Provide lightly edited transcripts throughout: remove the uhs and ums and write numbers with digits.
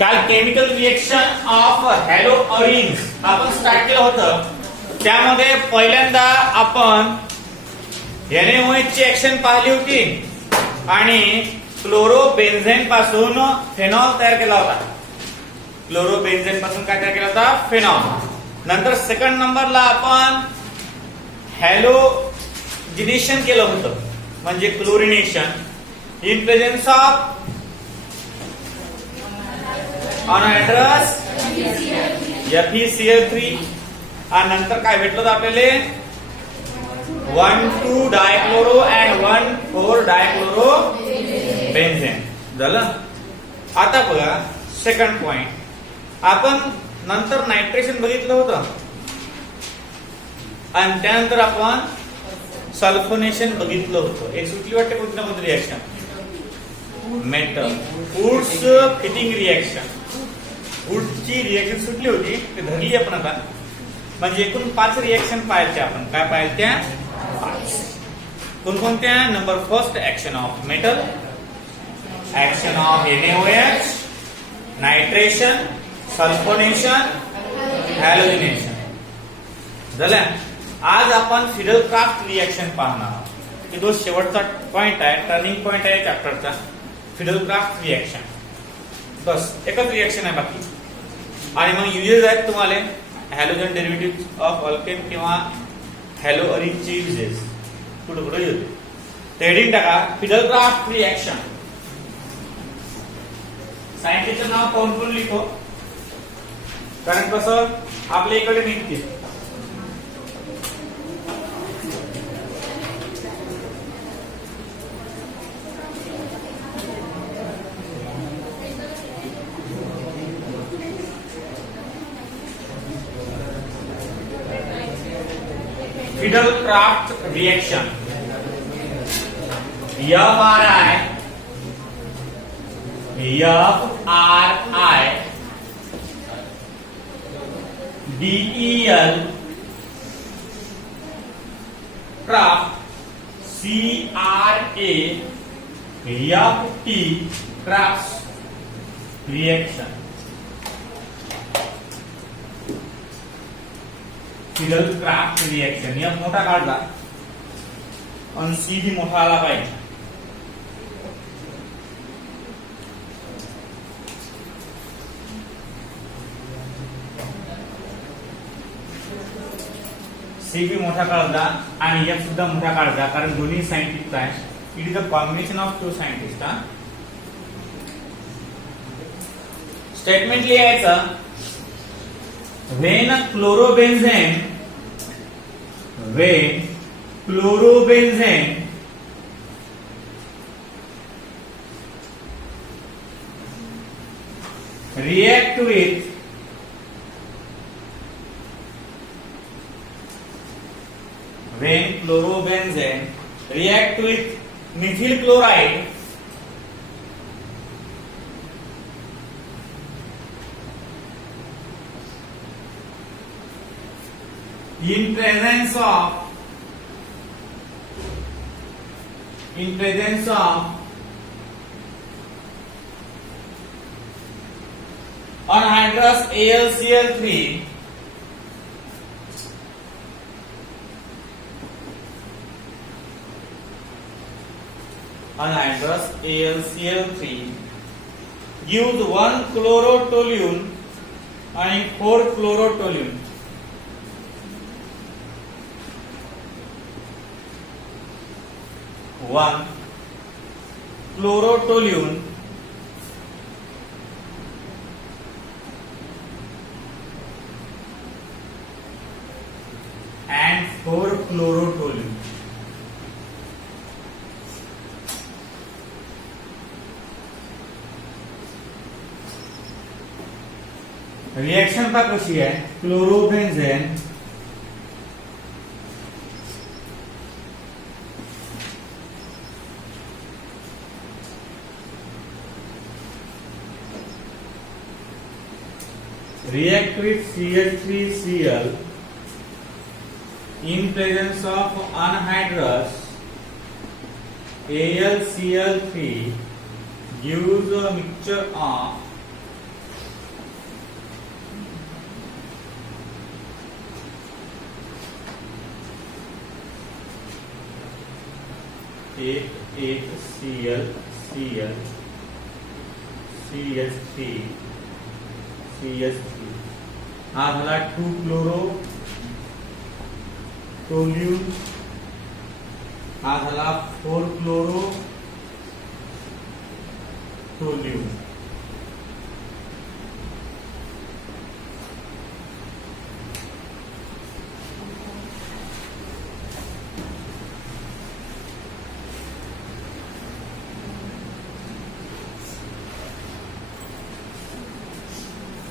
काल chemical reaction of hello arenes आपण स्टार्ट केलं होतं. त्यामध्ये पहिल्यांदा आपण NaOH ची ऍक्शन पाहिली होती आणि क्लोरोबेन्झेन पासून फेनॉल तयार केला होता. क्लोरोबेन्झेन पासून काय तयार केला होता? फेनॉल. नंतर सेकंड नंबरला आपण हॅलोजिनेशन केलं होतं, म्हणजे chlorination in presence of anhydrous FeCl3 आणि नंतर काय भेटलं होतं आपल्याला 1,2 डायक्लोरो अँड 1,4 डायक्लोरो बेन्झेन झालं. आता बघा सेकंड पॉइंट, आपण नंतर नायट्रेशन बघितलं होतं आणि त्यानंतर आपण सल्फोनेशन बघितलं होतं. एक सुटली वाटते कोणती ना कोणती reaction, metal Wurtz Fittig reaction. वुड्सची रिएक्शन सुटली होती, ते धरली आपण आता. म्हणजे एकूण 5 रिएक्शन पाहायच्या आपण. काय पाहायच्या? 5. कोणकोणत्या? Number first, action of metal, action of NaOH, nitration, sulphonation, halogenation झालं. आज आपण फिडलक्राफ्ट रिएक्शन पाहणार आहोत की जो शेवटचा पॉइंट आहे, टर्निंग पॉइंट आहे चॅप्टरचा. फिडलक्राफ्ट रिएक्शन बस एकच रिएक्शन आहे बाकी. आणि मग युजेस आहेत तुम्हाला हॅलोजन डेरिव्हेटिव्ह ऑफ अल्केन किंवा हॅलो अरिनचे युजेस कुठे कुठे येते ते हेडिंग टाका. फिडलक्राफ्ट रिएक्शन सायंटिस्टचं नाव कोण कोण लिहितो, कारण कसं आपल्या इकडे निघते. Friedel Crafts reaction FRI DEL crafts CRAFT crafts reaction. Friedel Crafts reaction या मोठा काढला आणि सी भी मोठा आला पाहिजे. सी भी मोठा काढला आणि एफ सुद्धा मोठा काढला, कारण दोन्ही सायंटिस्ट आहे. It is a combination of 2 scientist. Statement लिहायचं. When chlorobenzene react with methyl chloride, in presence of anhydrous AlCl3 gives 1 chlorotoluene and 4 chlorotoluene. 1 chlorotoluene and 4 chlorotoluene. रिएक्शन का कशी आहे? क्लोरोबेन्झेन react with CH3Cl in presence of anhydrous AlCl3 gives a mixture of एक Cl Cl CH3 CH3 हा झाला 2 chloro toluene, हा झाला 4 chloro toluene.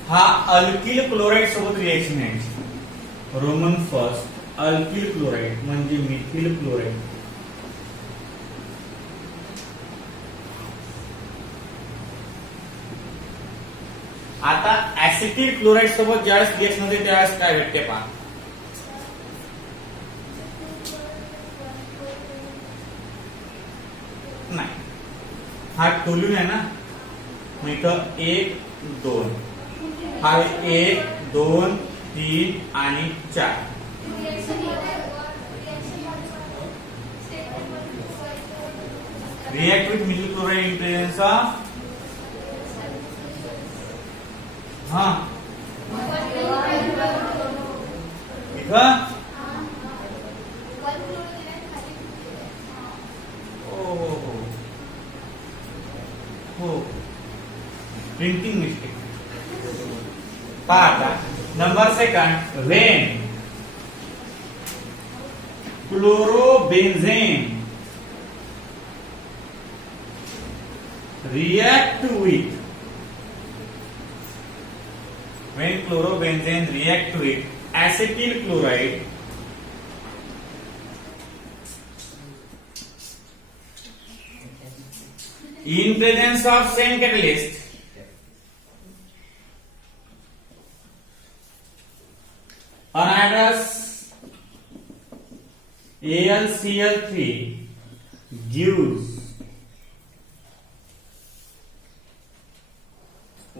हा अल्किल क्लोराइड सोबत रिएक्शन आहे. रोमन फर्स्ट अल्किल क्लोराइड म्हणजे मिथिल क्लोराइड. आता ऍसिटिल क्लोराइड सोबत ज्यावेळेस रिएक्शन होते त्यावेळेस काय भेटते पहा. नाही, हा टोल्यून आहे ना, मग इथं 1 2 हा 1 2 3 आणि 4. React with methyl chloride in presence of इथं हो प्रिंटिंग मिस्टेक. पहा number second, when chlorobenzene react with acetyl chloride in presence of same catalyst, anhydrous AlCl3 gives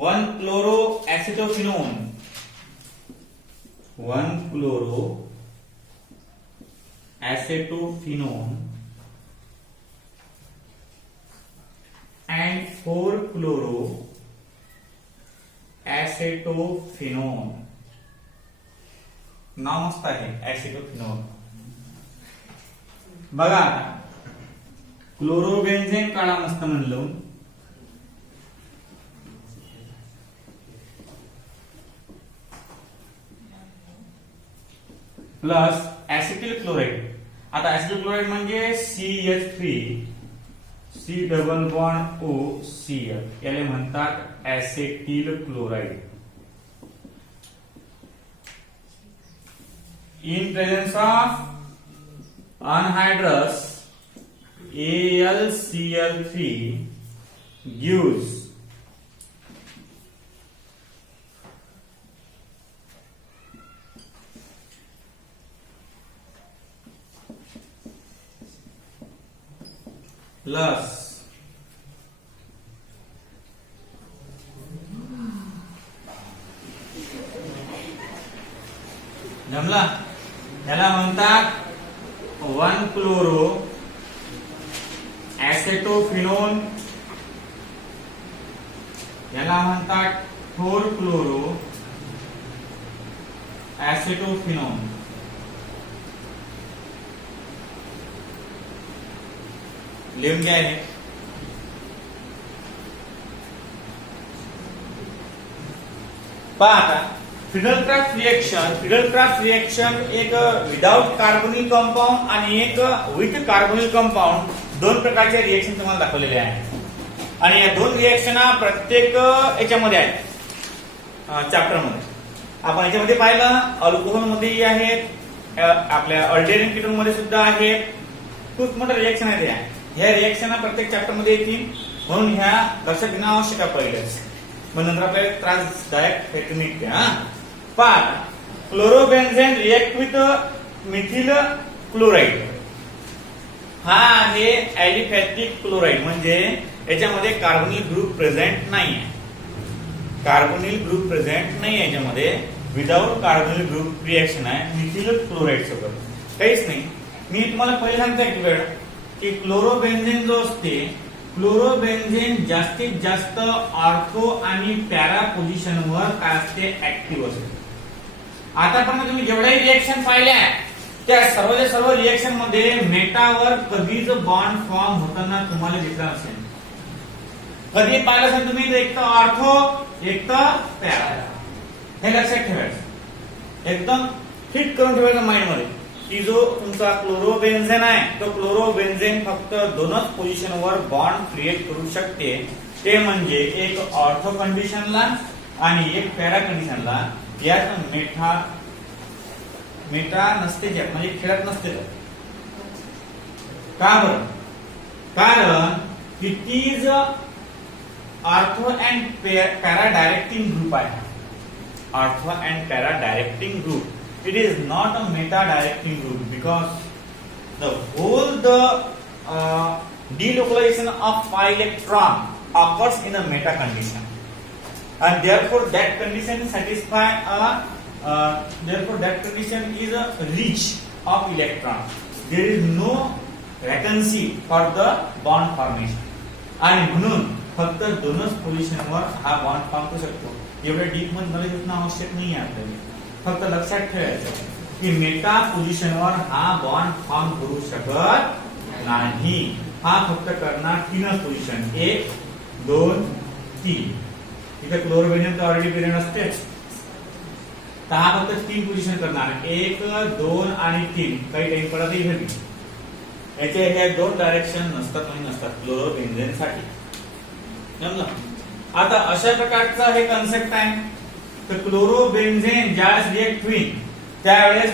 1 chloroacetophenone, 1 chloroacetophenone and 4 chloroacetophenone. नाव मस्त आहे ऍसिटोफिनोन. बघा क्लोरोबेन्झेन काढा मस्त म्हणलं, प्लस ऍसिटिल क्लोराइड. आता ऍसिटिल क्लोराइड म्हणजे CH3 C double bond OCl, याला म्हणतात acetyl chloride. In presence of anhydrous AlCl3 gives plus जमला, याला म्हणतात 1 क्लोरो ऍसेटोफिनोन, याला म्हणतात 4 क्लोरो ऍसेटोफिनोन. लिहून घ्या हे. पहा आता फिडलक्राफ्ट रिएक्शन एक विदाउट कार्बोनिल कंपाऊंड आणि एक विथ कार्बोनिल कंपाऊंड, दोन प्रकारचे रिएक्शन तुम्हाला दाखवलेले आहेत. आणि या दोन रिएक्शन प्रत्येक याच्यामध्ये आहेत चॅप्टर मध्ये. आपण याच्यामध्ये पाहिलं अल्कोहोल मध्येही आहेत, आपल्या अल्डेरियन कीटोन मध्ये सुद्धा आहेत. खूप मोठं रिएक्शन आहे. ह्या रिएक्शन प्रत्येक चॅप्टर मध्ये येतील, म्हणून ह्या लक्षात घेणं आवश्यक आहे पहिलेच, मग नंतर आपल्याला त्रासदायक हेतू निघते. पहा क्लोरोबेन्झेन रिएक्ट विथ मिथिल क्लोराइड. हा आहे ऍलिफॅटिक क्लोराइड, म्हणजे याच्यामध्ये कार्बोनिल ग्रुप प्रेझेंट नाहीये. कार्बोनिल ग्रुप प्रेझेंट नाही याच्यामध्ये, विदाउट कार्बोनिल ग्रुप रिएक्शन आहे मिथिल क्लोराइड सोबत, काहीच नाही. मी तुम्हाला पहिले सांगतो एक वेळ, की क्लोरोबेन्झेन जो असते, क्लोरोबेन्झेन जास्तीत जास्त ऑर्थो आणि पॅरा पोझिशनवर काय असते, ऍक्टिव्ह असते. आतापर्यंत तुम्ही जेवढ्याही रिएक्शन पाहिल्या त्या सर्व रिएक्शन मध्ये मेटावर कधीच बॉन्ड फॉर्म होताना तुम्हाला दिसला नसेल. कधी पाहिलं असेल तुम्ही, एक तर ऑर्थो एक तर पॅरा. हे लक्षात ठेवायचं, एकदम फिट करून ठेवायचं माइंड मध्ये की जो तुमचा क्लोरोबेन्झेन आहे तो क्लोरोबेन्झेन फक्त दोनच पोझिशनवर बॉन्ड क्रिएट करू शकते, ते म्हणजे एक ऑर्थो कंडिशनला आणि एक पॅरा कंडिशनला. यात मेटा नसते, म्हणजे खेळत नसते. का बरं? कारण it is ortho and para directing group आहे. Ortho and para directing group. It is not a meta directing group because the delocalization of pi electron occurs in a meta condition, and therefore that condition is a reach of electron. There is no vacancy for the bond formation, आणि म्हणून फक्त दोनच पोझिशनवर हा bond form करू शकतो. एवढ्या डीप मध्ये नॉलेज असणं आवश्यक नाही आहे आपल्याला. फक्त लक्षात ठेवायचं की मेटा पोझिशनवर हा बॉन्ड फॉर्म करू शकत नाही. हा फक्त करणार तीनच पोझिशन, 1 2 3. इथे क्लोरोबेन्झेन तर ऑलरेडी पेरेंट असतेच, तर हा फक्त 3 पोझिशन करणार, 1 2 आणि 3. काही टाइम पडतही घरी. याचे हे 2 डायरेक्शन नसतात क्लोरोबेन्झेन साठी. समजा आता अशा प्रकारचा हे कन्सेप्ट आहे. तर क्लोरोबेन्झेन ज्यावेळेस रिएक्ट होईल त्यावेळेस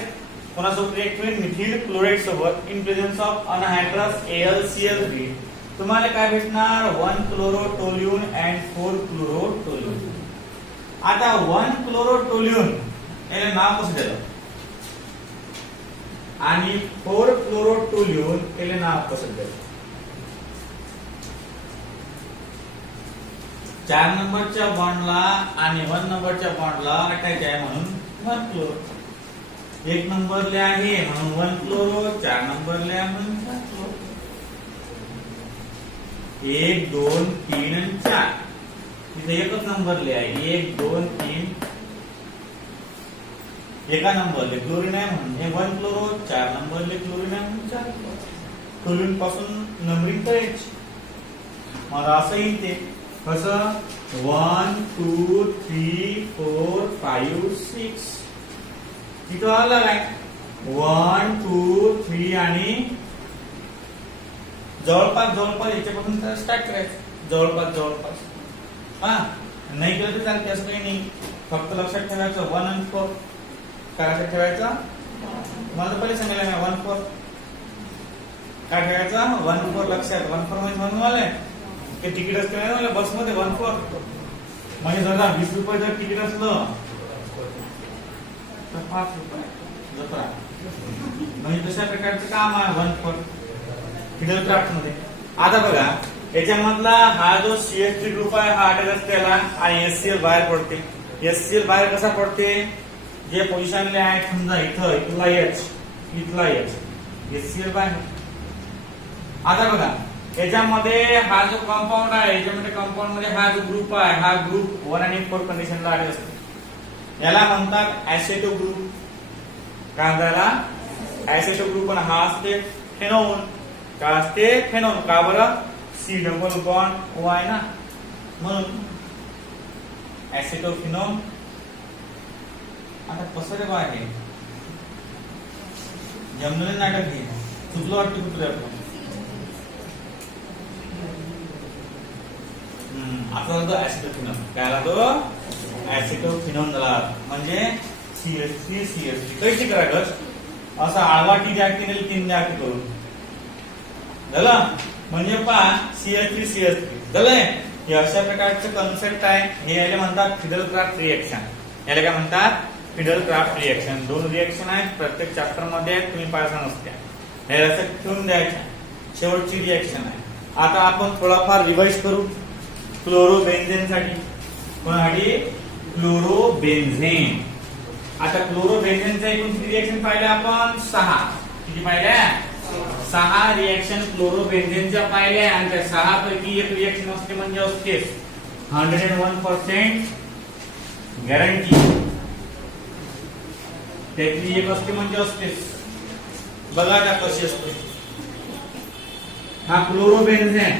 कोणासोबत रिएक्ट होईल, मिथिल क्लोराइड सोबत इन प्रेझेन्स ऑफ अनहायड्रस AlCl3. तुम्हाला काय भेटणार, 1 क्लोरोटोल्यून अँड 4 क्लोरोटोल्यून. आता 1 क्लोरोटोल्यून याला नाव कसं दिलं आणि 4 क्लोरोटोल्यून याला नाव कसं दिलं. 4 नंबरच्या बॉन्डला आणि 1 नंबरच्या बॉन्डला अटॅच आहे म्हणून 1 क्लोरो. 1 नंबरले आहे म्हणून 1 क्लोरो, 4 नंबरले आहे म्हणून 4 क्लोरो. 1 2 3 आणि 4 इथे एकच नंबरले आहे. 1 2 3 एका नंबरले क्लोरीन आहे म्हणून हे 1 क्लोरो, 4 नंबरले क्लोरीन आहे म्हणून 4 क्लोरो. क्लोरीन पासून नंबरिंग करायची. मग असं येईल ते कसं, 1 2 3 4 5 6. इथं अलग आहे 1 2 3 आणि जवळपास याच्यापासून स्टार्ट करायचं. जवळपास हा नाही केलं तर चालते, असं काही नाही. फक्त लक्षात ठेवायचं 1 आणि 4. काय लक्षात ठेवायचं, मला पहिले सांगायला मी 1 4 काय ठेवायचं, 1 4 लक्षात. 1 4 म्हणजे म्हणून आलंय की तिकीट असते ना बसमध्ये 1 4. म्हणजे जर 20 रुपये जर तिकीट असलं तर 5 रुपये जत्रा. म्हणजे तशा प्रकारचं काम आहे 1 4 फिडल क्राफ्ट मध्ये. आता बघा याच्यामधला हा जो CH3 ग्रुप आहे हा अटॅच असते त्याला आणि HCl बाहेर पडते. HCl बाहेर कसा पडते, जे पोझिशनले आहे समजा इथला H HCl बाहेर. आता बघा याच्यामध्ये हा जो कंपाऊंड आहे, याच्यामध्ये कंपाऊंड मध्ये हा जो ग्रुप आहे हा ग्रुप 1 आणि 4 कंडिशनला अटॅच असतो. याला म्हणतात ऍसेटो ग्रुप. काय म्हणतात, ऍसेटो ग्रुप. आणि हा असते फेनोन. काय असते, फेनोन. का बरं, C डबल बॉन्ड O आहे ना म्हणून ऍसेटोफिनोन. आता कसं रे बाय हे जमलेलं नाटक हे चुकलं वाटतं कुठलं आपण. आता तो ऍसिटोफिनोन. काय आला तो, ऍसिटोफिनोन झाला. म्हणजे CH3 कशी करायचं, असं आळवा टी जागती नाही 3 जागती करून झालं. म्हणजे पहा CH3 झालंय. हे अशा प्रकारचं कन्सेप्ट आहे. हे याला म्हणतात फिडल क्राफ्ट रिएक्शन. याला काय म्हणतात, फिडल क्राफ्ट रिएक्शन. 2 रिएक्शन आहेत प्रत्येक चॅप्टर मध्ये, तुम्ही पाहायचं नसत्या. हे लक्षात ठेवून द्यायच्या. शेवटची रिएक्शन आहे. आता आपण थोडाफार रिवाइज करू क्लोरोबेन्झेन साठी. कोणासाठी, क्लोरोबेन्झेन. आता क्लोरोबेन्झेनचा एकूण किती रिएक्शन पाहिल्या आपण, 6. किती पाहिल्या, 6 रिएक्शन क्लोरोबेन्झेनच्या पाहिल्या आणि त्या 6 पैकी एक रिएक्शन असते म्हणजे असते 101% गॅरंटी. त्यातली एक असते म्हणजे असतेच. बघा आता कशी असते. हा क्लोरोबेन्झेन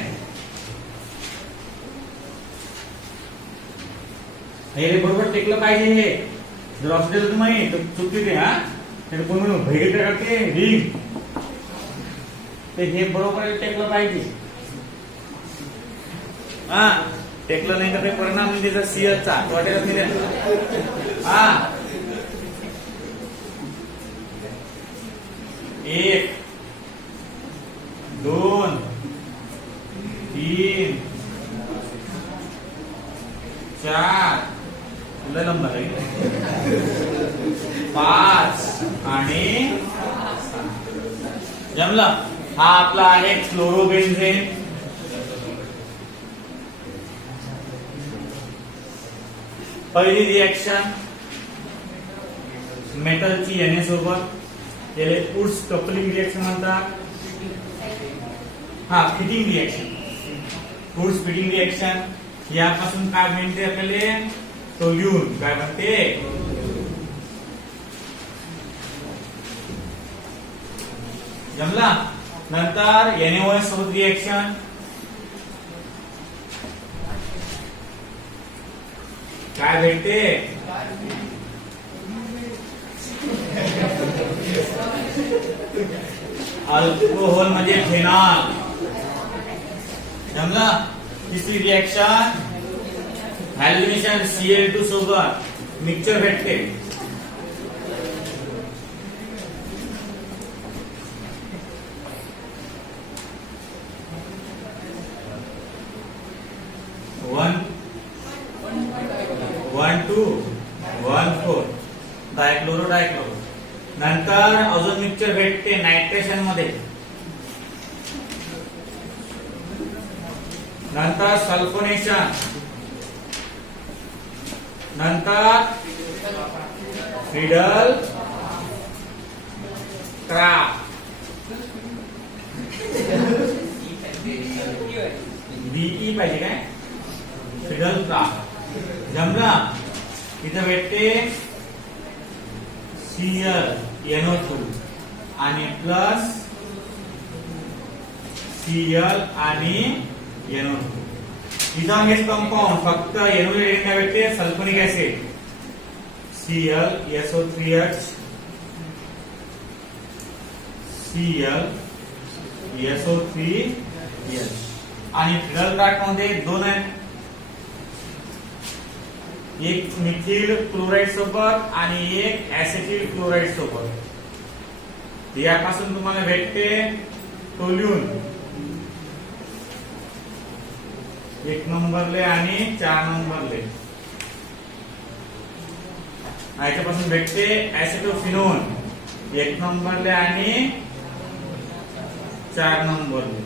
हे बरोबर टेकलं पाहिजे. हे जर असलेलं तर नाही तर चुकी ते. हा तर कोणी भैरी करते रिंग ते हे बरोबर टेकलं पाहिजे. हा टेकलं नाही तर काही परिणाम नाही त्याचा सीएचचा वाटेल नाही. हा 1 2 3 4 नंबर आहे 5 आणि जमला. हा आपला आहे क्लोरोबेन्झेन. पहिली रिएक्शन मेटलची Na सोबत याला वुड्स कपलिंग रिएक्शन म्हणतात. हा Fittig reaction Wurtz Fittig reaction. यापासून काय मिळते आपल्याला टोल्यून काय म्हणते जमला. नंतर NaOH सोबत रिएक्शन काय भेटते अल्कोहोल म्हणजे फेनॉल. जमला. तिसरी रिएक्शन हॅल्युमिनेशन Cl2 सोबत मिक्सचर भेटते. वन टू 1 4 डायक्लोरो डायक्लोरो. नंतर अजून मिक्सचर भेटते नायट्रेशन मध्ये. नंतर सल्फोनेशन. नंतर फिडल क्राफ्ट बीई पाहिजे काय फिडल क्राफ्ट. जमला. इथं भेटते ClNO2 आणि प्लस Cl आणि NO2. इथं हेच कंपाऊंड फक्त NO काय भेटते सल्फ्युरिक ऍसिड ClSO3H ClSO3H आणि फिडल क्राफ्ट मध्ये 2 आहेत. एक मिथिल क्लोराइड सोबत आणि एक ऍसिटिल क्लोराइड सोबत. यापासून तुम्हाला भेटते टोल्यून 1 नंबरले आणि 4 नंबरले. याच्यापासून भेटते ऍसिटोफिनोन 1 नंबरले आणि 4 नंबरले.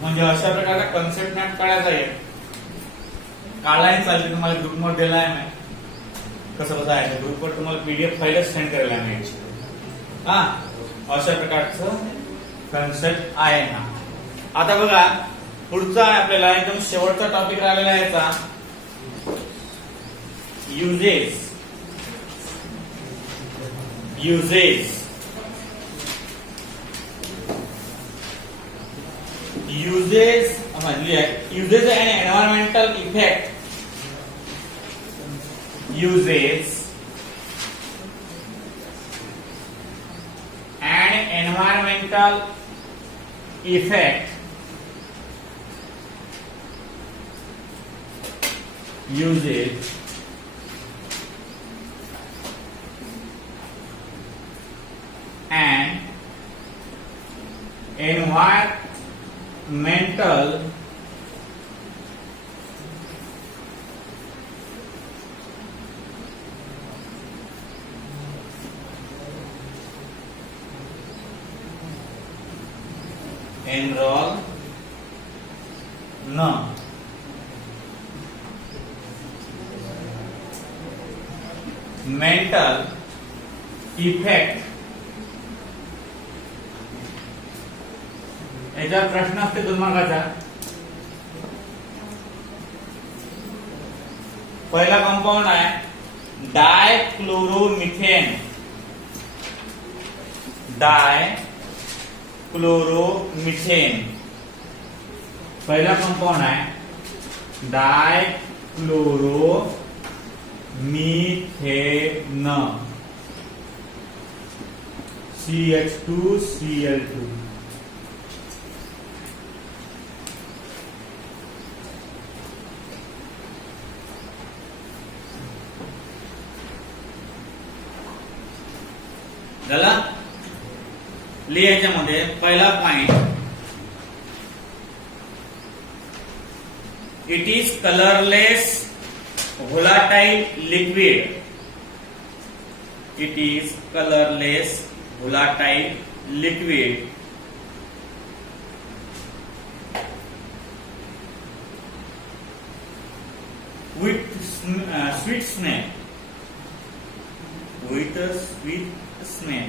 म्हणजे अशा प्रकारचा कन्सेप्ट मॅप काढायचा आहे. काढलाही चालते. तुम्हाला ग्रुपमध्ये दिला आहे. कसं कसं आहे ग्रुपवर तुम्हाला PDF फाईलच सेंड करायला मिळायची. हा अशा प्रकारचं कन्सेप्ट आहे ना. आता बघा पुढचा आपल्याला एकदम शेवटचा टॉपिक राहिलेला आहे याचा uses. Uses and environmental effect. Uses and environmental effect. Uses and environmental enroll no mental effect, याच्यावर प्रश्न असते 2 मार्काचा. पहिला कंपाऊंड आहे डायक्लोरोमिथेन. डायक्लोरोमिथेन पहिला कंपाऊंड आहे डायक्लोरोमिथेन, CH2Cl2. झाला. लिहायच्यामध्ये पहिला point, it is colourless volatile liquid. It is colourless volatile liquid with sweet smell. With a sweet smell.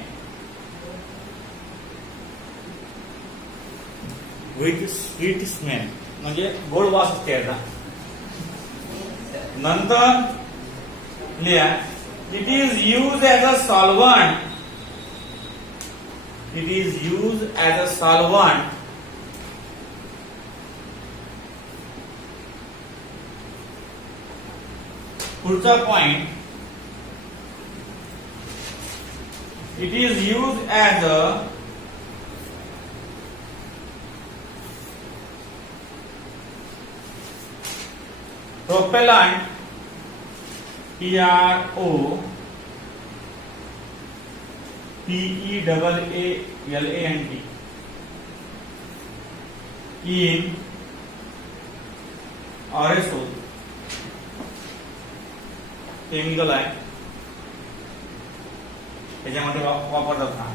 With sweet smell म्हणजे गोड वास असते याचा. नंतर लिहा, it is use as a solvent. It is use as a solvent पुढचा point, it is use as a propellant, PROPELLANT, in aerosol. Chemical आहे त्याच्यामध्ये वापरतात ना.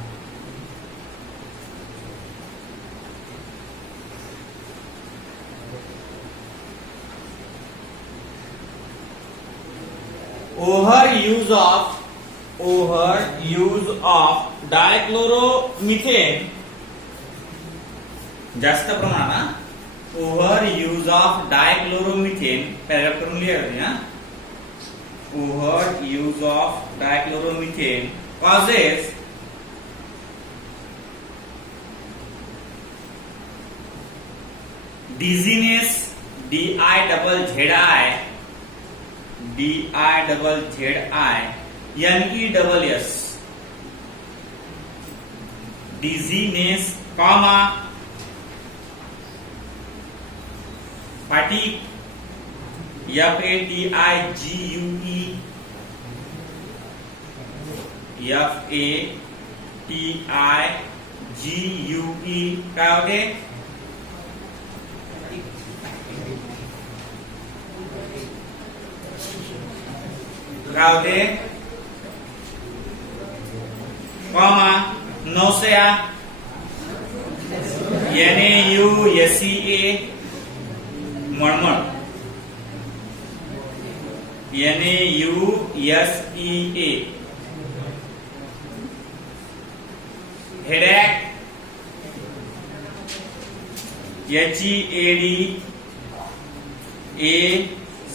overuse of डायक्लोरोमिथेन जास्त प्रमाणात. overuse of डायक्लोरोमिथेन पॅराग्राफ करून लिहा. overuse of dichloromethane causes dizziness, DIZZINESS, dizziness, fatigue, FATIGUE, काय होते? काय होते? नौसेया, NAUSEA, मळमळ, NAUSEA, headache,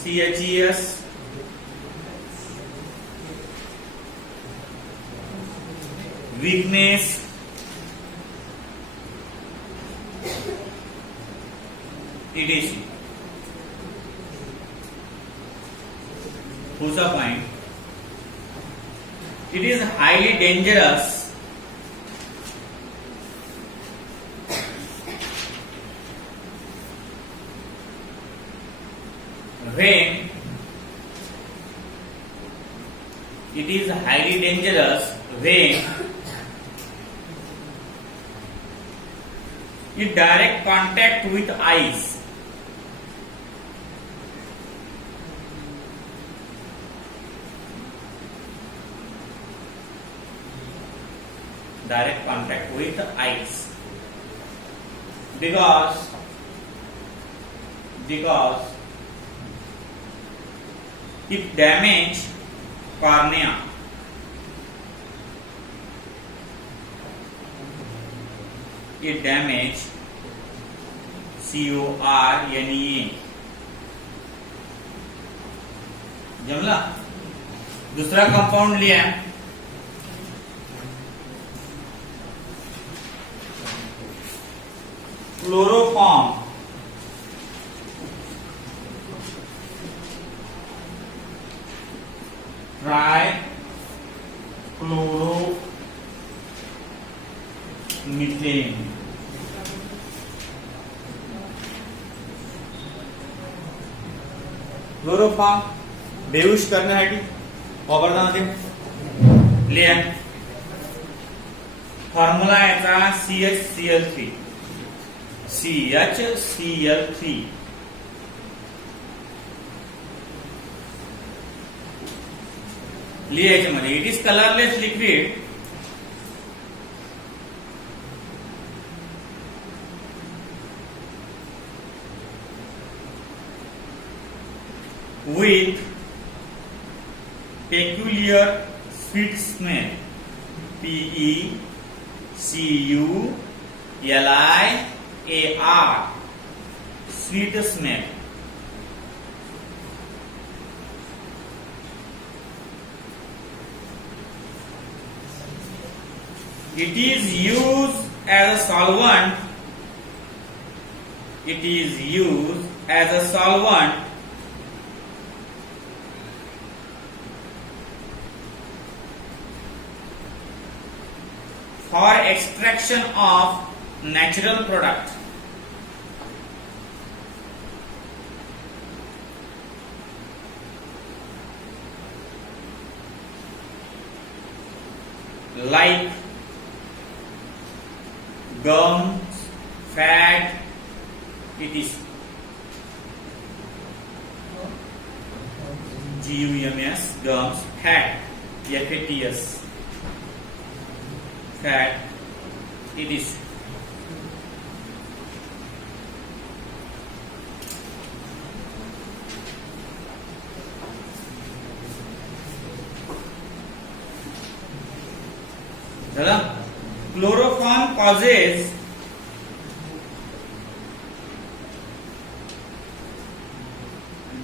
HEADACHES, weakness, etc. Pusa point, it is highly dangerous when in direct contact with eyes. Direct contact with eyes, because it damage cornea, ये damage, CORNEA, जमला. दूसरा कंपाउंड लिया है क्लोरोफॉर्म, ट्राई क्लोरोमीथेन. क्लोरोफॉर्म बेहोश करण्यासाठी वापरतात ते लिहा. फॉर्म्युला याचा CHCl3, CHCl3. लिहायचे मध्ये. It is colourless liquid with peculiar sweet smell, PECULIAR, sweet smell. It is used as a solvent. It is used as a solvent for extraction of natural product. Like gums, fat, etc. GUMS, gums, fat, FATS, fat, etc. चला. Chloroform causes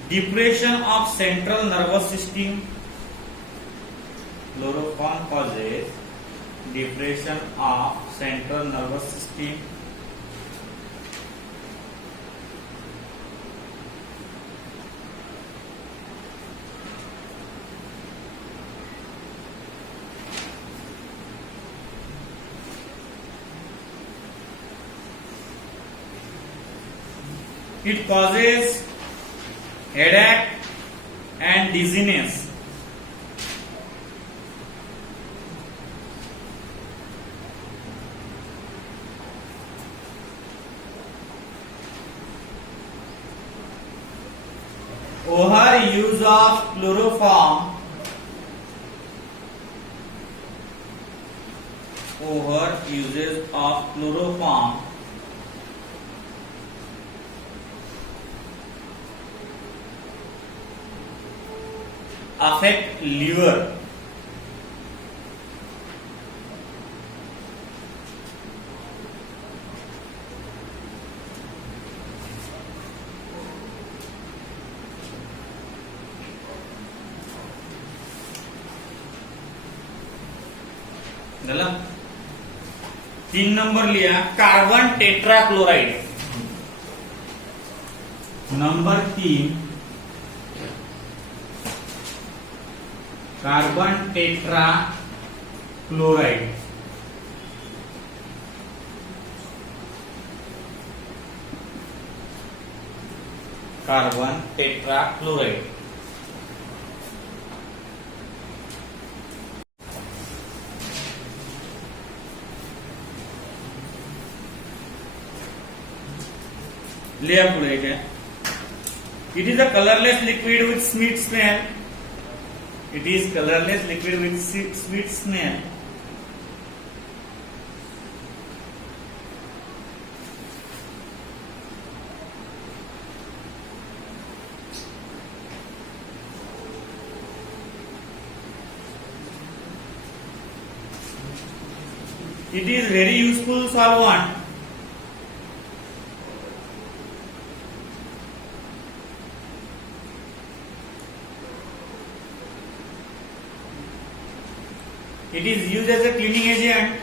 depression of central nervous system. Chloroform causes depression of central nervous system. It causes headache and dizziness. Over use of chloroform, over uses of chloroform affect liver. चला. 3 नंबर लिया carbon tetrachloride. Number 3 carbon tetrachloride. Carbon tetrachloride. लिया पुढे काय. It is a colourless liquid with sweet smell. It is colorless liquid with sweet smell. It is very useful solvent. It is used as a cleaning agent.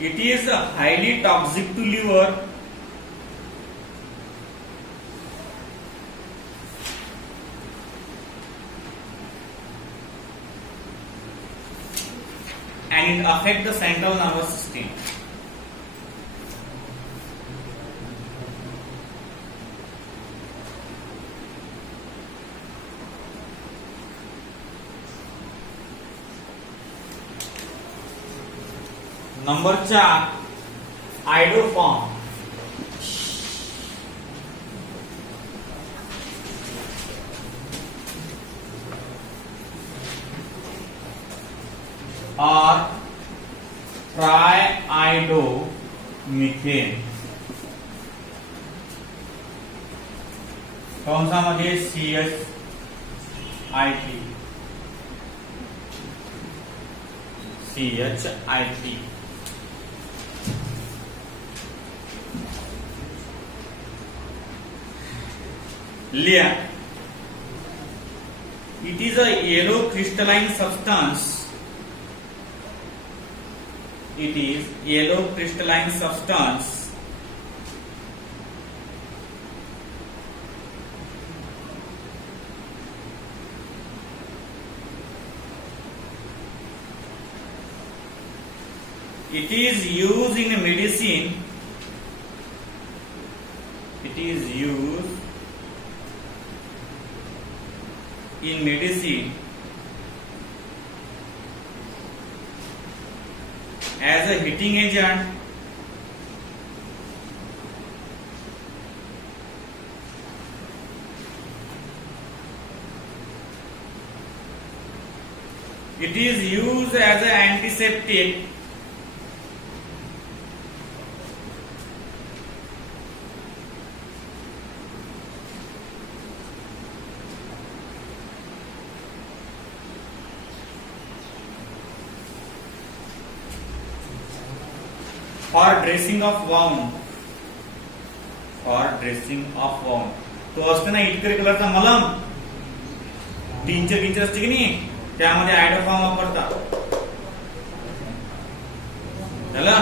It is highly toxic to liver. And it affects the central nervous system. Number 4 आइडोफॉर्म. और ट्राइआइडोमिथेन. कौन सा मध्ये CHIP. लिया. It is a yellow crystalline substance. It is yellow crystalline substance. It is used in medicine. It is used in medicine as a heating agent. It is used as an antiseptic. For dressing of wound. For dressing of wound. तो असते ना इटकरी कलरचा मलम, टिंचर असते की नाही, त्यामध्ये आयडोफॉर्म वापरतात. झालं.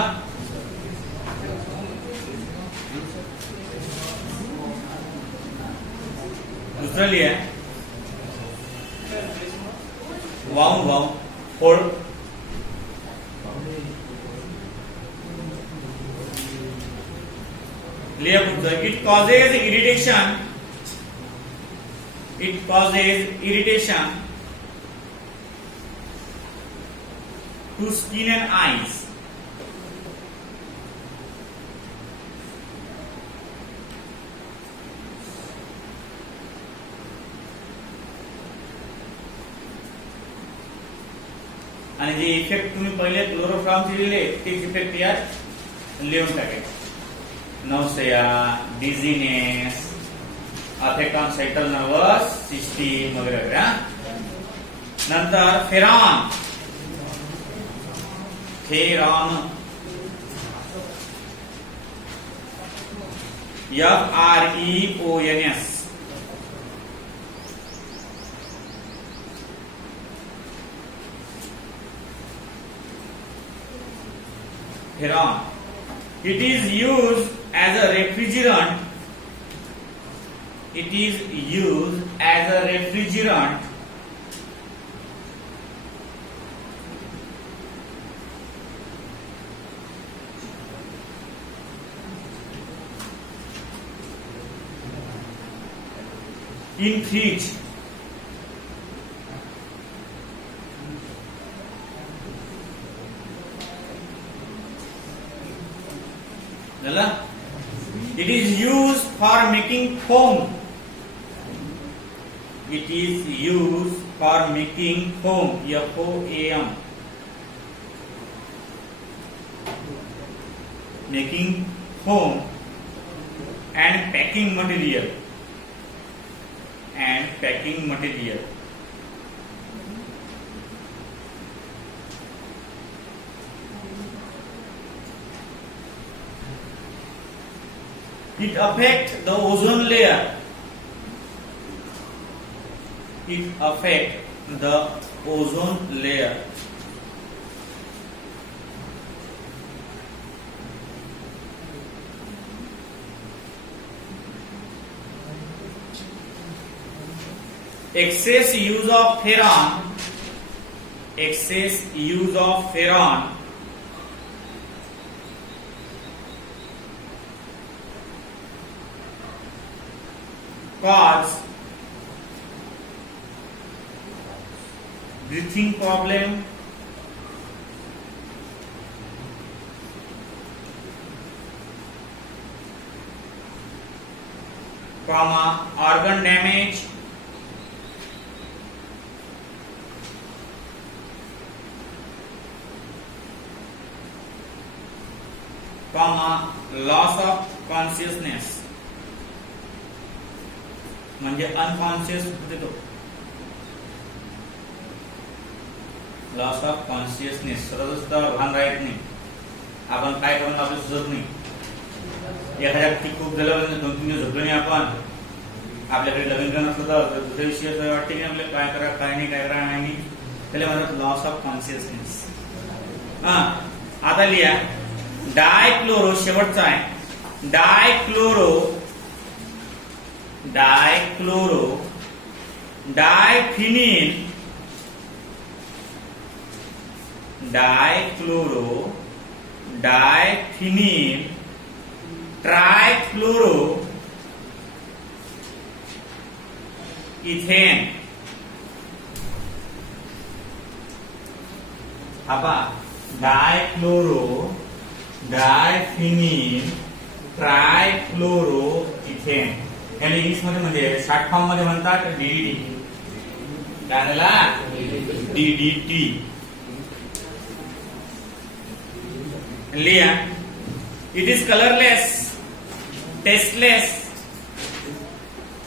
दुसरं लिहा वाउंड फोड. It causes irritation. It causes irritation to skin and eyes. आणि जे इफेक्ट तुम्ही पहिले क्लोरोफॉर्म दिलेले तेच इफेक्ट यात लिहून टाकायचे. Nausea, dizziness, affect on central nervous system वगैरे वगैरे. नंतर freon. Freon FREONS. Heron. It is used as a refrigerant. It is used as a refrigerant in fridge. It is used for making foam. It is used for making foam. FOAM. making foam and packing material. It affects the ozone layer. Excess use of pheron cause breathing problem, organ damage, loss of consciousness. म्हणजे अनकॉन्शियस होते तो, loss of consciousness, स्वतःच भान राहत नाही, आपण काय करून आपल्याला सुचत नाही. एखाद्या व्यक्ती खूप झालं 2-3 दिवस झोपलो नाही आपण, आपल्याकडे लग्न करणं असलं तर दुसऱ्या विषयी असं वाटते की आपल्याला काय करा काय नाही, त्याला म्हणतात लॉस ऑफ कॉन्शियसनेस. आता लिहा डायक्लोरो, शेवटचा आहे डायक्लोरो डायफिनिल ट्रायक्लोरो इथेन. आता डायफिनिल ट्रायक्लोरो इथेन, याला इंग्लिश मध्ये म्हणजे शॉर्ट फॉर्म मध्ये म्हणतात डीडीटी. काय झाला? डीडीटी. लिहा it is colourless, tasteless.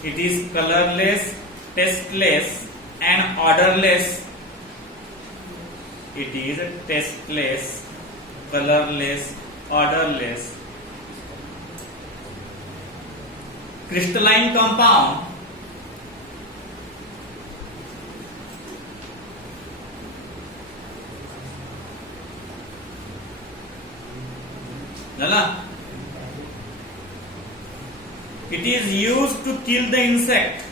It is colorless, tasteless and odorless. It is tasteless, colorless, odorless. Crystalline compound. Nala. It is used to kill the insect.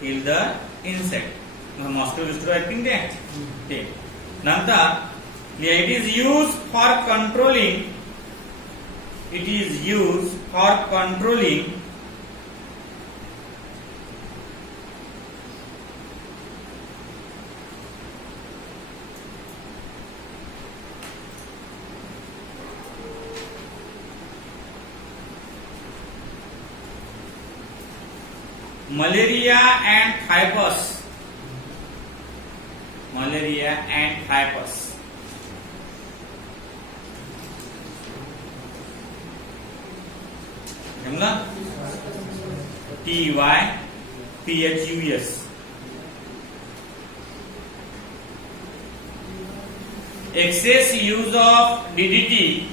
Kill the insect. Mosquito destroy ते. नंतर it is used for controlling. It is used for controlling malaria and typhus. समझला? TYPHUS. Excess use of DDT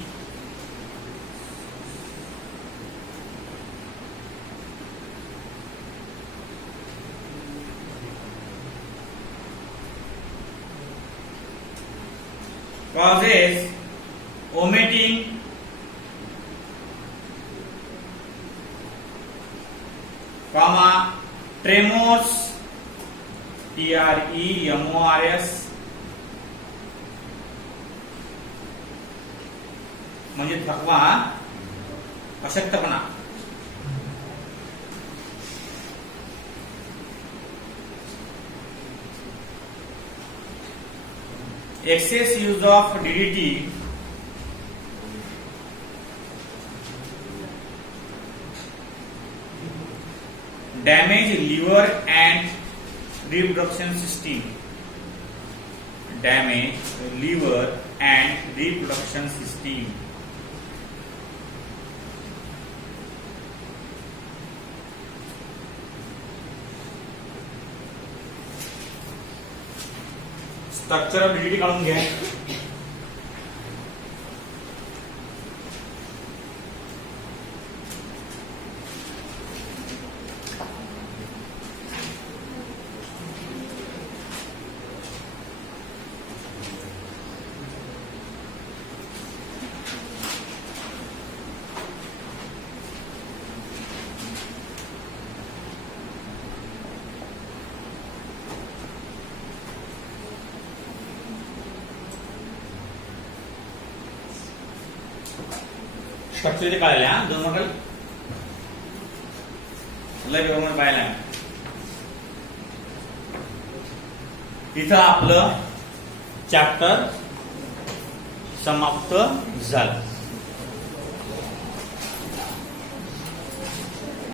causes vomiting, tremors, TREMORS, म्हणजे थकवा, अशक्तपणा. Excess use of DDT damage liver and reproduction system. Damage liver and reproduction system. Structure of डिजिटी काढून घ्या. स्ट्रक्चर इथे काढले हा 2 मॉडेल लय पेपर पाहिला. इथं आपलं चॅप्टर समाप्त झालं.